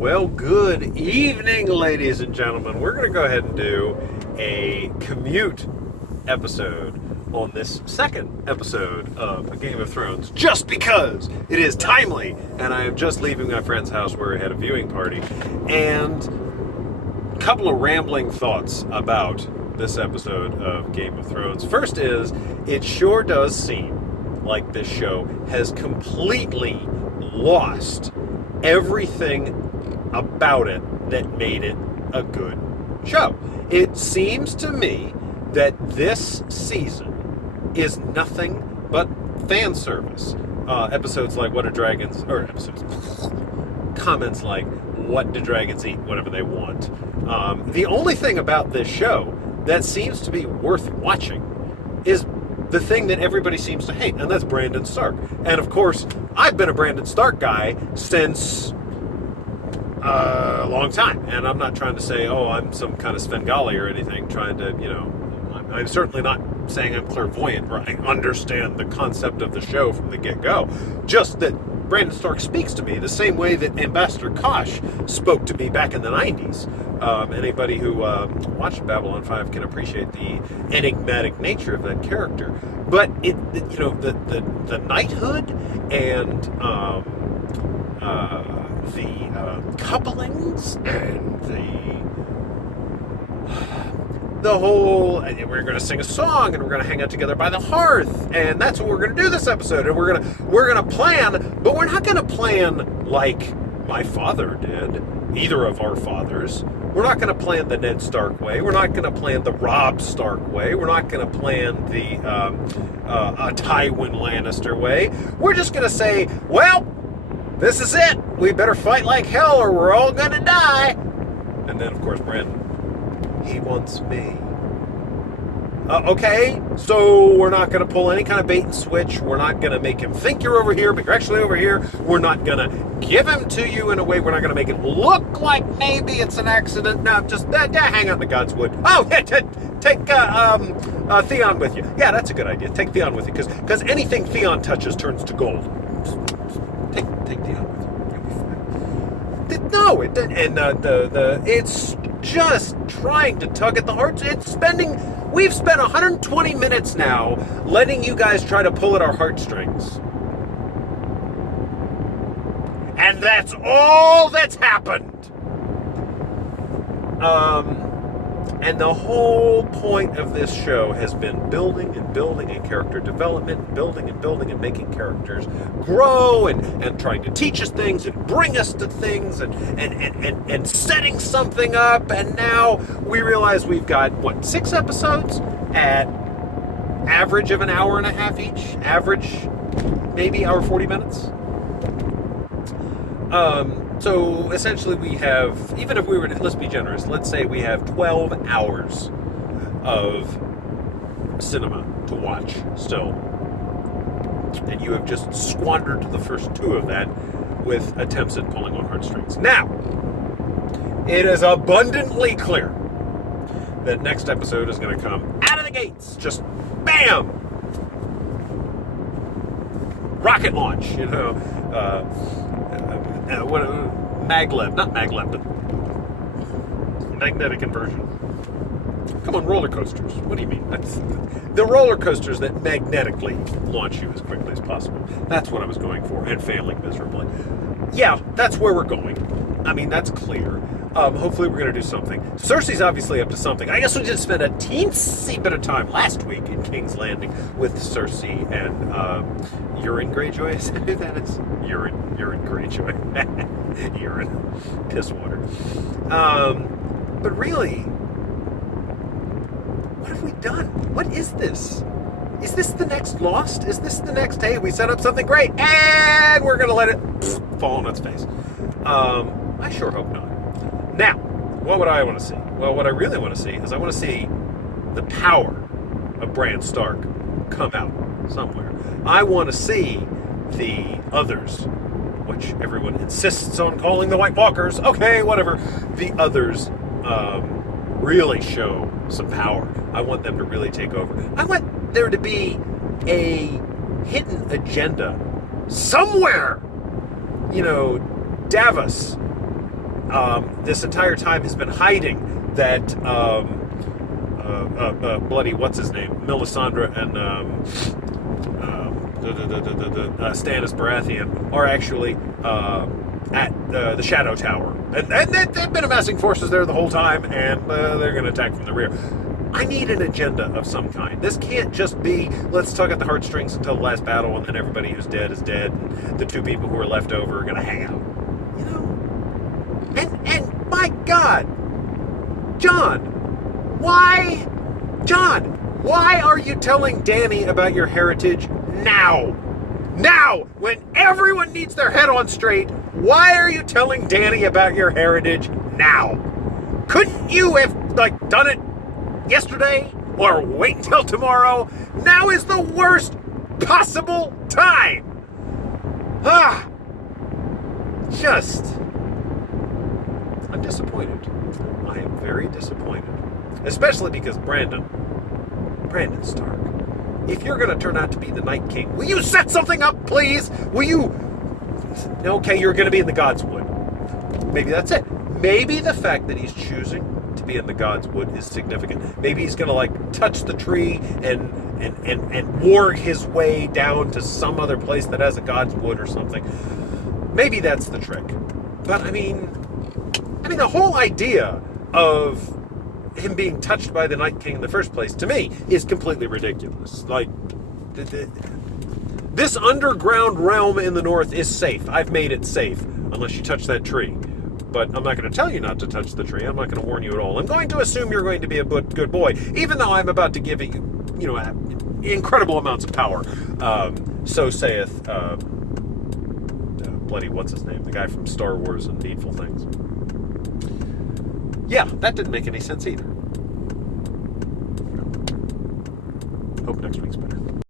Well, good evening, ladies and gentlemen. We're going to go ahead and do a commute episode on this second episode of Game of Thrones, just because it is timely, and I am just leaving my friend's house where we had a viewing party, and a couple of rambling thoughts about this episode of Game of Thrones. First is, it sure does seem like this show has completely lost everything about it that made it a good show. It seems to me that this season is nothing but fan service. Episodes like What Do Dragons, or episodes, comments like What Do Dragons Eat, whatever they want. The only thing about this show that seems to be worth watching is the thing that everybody seems to hate, and that's Brandon Stark. And of course, I've been a Brandon Stark guy since a long time, and I'm not trying to say, oh, I'm some kind of Svengali or anything, trying to, I'm certainly not saying I'm clairvoyant or I understand the concept of the show from the get-go. Just that Brandon Stark speaks to me the same way that Ambassador Kosh spoke to me back in the 90s. Anybody who watched Babylon 5 can appreciate the enigmatic nature of that character. But the knighthood and the couplings and the whole, we're going to sing a song and we're going to hang out together by the hearth, and that's what we're going to do this episode, and we're going to plan, but we're not going to plan like my father did, either of our fathers. We're not going to plan the Ned Stark way. We're not going to plan the Robb Stark way. We're not going to plan the Tywin Lannister way. We're just going to say, well, this is it. We better fight like hell or we're all going to die. And then, of course, Brandon, he wants me. Okay, so we're not going to pull any kind of bait and switch. We're not going to make him think you're over here, but you're actually over here. We're not going to give him to you in a way. We're not going to make it look like maybe it's an accident. No, just hang out in the Godswood. Oh, yeah, take Theon with you. Yeah, that's a good idea. Take Theon with you, because anything Theon touches turns to gold. Take Theon with you. You'll be fine. No, it didn't. And it's just trying to tug at the hearts. We've spent 120 minutes now letting you guys try to pull at our heartstrings. And that's all that's happened. And the whole point of this show has been building and building and character development, building and making characters grow and trying to teach us things and bring us to things and setting something up. And now we realize we've got, 6 episodes at average of an hour and a half each? Average, maybe hour 40 minutes? So essentially we have, even if we were to, let's be generous, let's say we have 12 hours of cinema to watch still. And you have just squandered the first 2 of that with attempts at pulling on heartstrings. Now, it is abundantly clear that next episode is going to come out of the gates. Just bam! Rocket launch, maglev, not maglev, but magnetic inversion. Come on, roller coasters. What do you mean? That's the roller coasters that magnetically launch you as quickly as possible. That's what I was going for, and failing miserably. Yeah, that's where we're going. I mean, that's clear. Hopefully we're going to do something. Cersei's obviously up to something. I guess we just spent a teensy bit of time last week in King's Landing with Cersei and Urine Greyjoy. Is that who that is? Urine Greyjoy. Urine. Piss water. But really, what have we done? What is this? Is this the next Lost? Is this the next, hey, we set up something great and we're going to let it fall on its face? I sure hope not. Now, what would I want to see? Well, what I really want to see is I want to see the power of Bran Stark come out somewhere. I want to see the others, which everyone insists on calling the White Walkers. Okay, whatever. The others really show some power. I want them to really take over. I want there to be a hidden agenda somewhere. Davos this entire time has been hiding that bloody what's his name, Melisandre and Stannis Baratheon are actually at the Shadow Tower, and they've been amassing forces there the whole time, and they're going to attack from the rear. I need an agenda of some kind. This can't just be, let's tug at the heartstrings until the last battle, and then everybody who's dead is dead, and the 2 people who are left over are going to hang out. You know? And my God, John, why are you telling Dany about your heritage now? Now, when everyone needs their head on straight, why are you telling Dany about your heritage now? Couldn't you have, done it yesterday? Or wait until tomorrow? Now is the worst possible time! I'm disappointed. I am very disappointed. Especially because Brandon Stark, if you're going to turn out to be the Night King, will you set something up, please? Will you... Okay, you're going to be in the Godswood. Maybe that's it. Maybe the fact that he's choosing to be in the Godswood is significant. Maybe he's going to, touch the tree and warg his way down to some other place that has a Godswood or something. Maybe that's the trick. But, I mean, the whole idea of him being touched by the Night King in the first place, to me, is completely ridiculous. This underground realm in the north is safe. I've made it safe, unless you touch that tree. But I'm not going to tell you not to touch the tree. I'm not going to warn you at all. I'm going to assume you're going to be a good boy, even though I'm about to give you, incredible amounts of power. So saith, bloody what's his name? The guy from Star Wars and Needful Things. Yeah, that didn't make any sense either. Hope next week's better.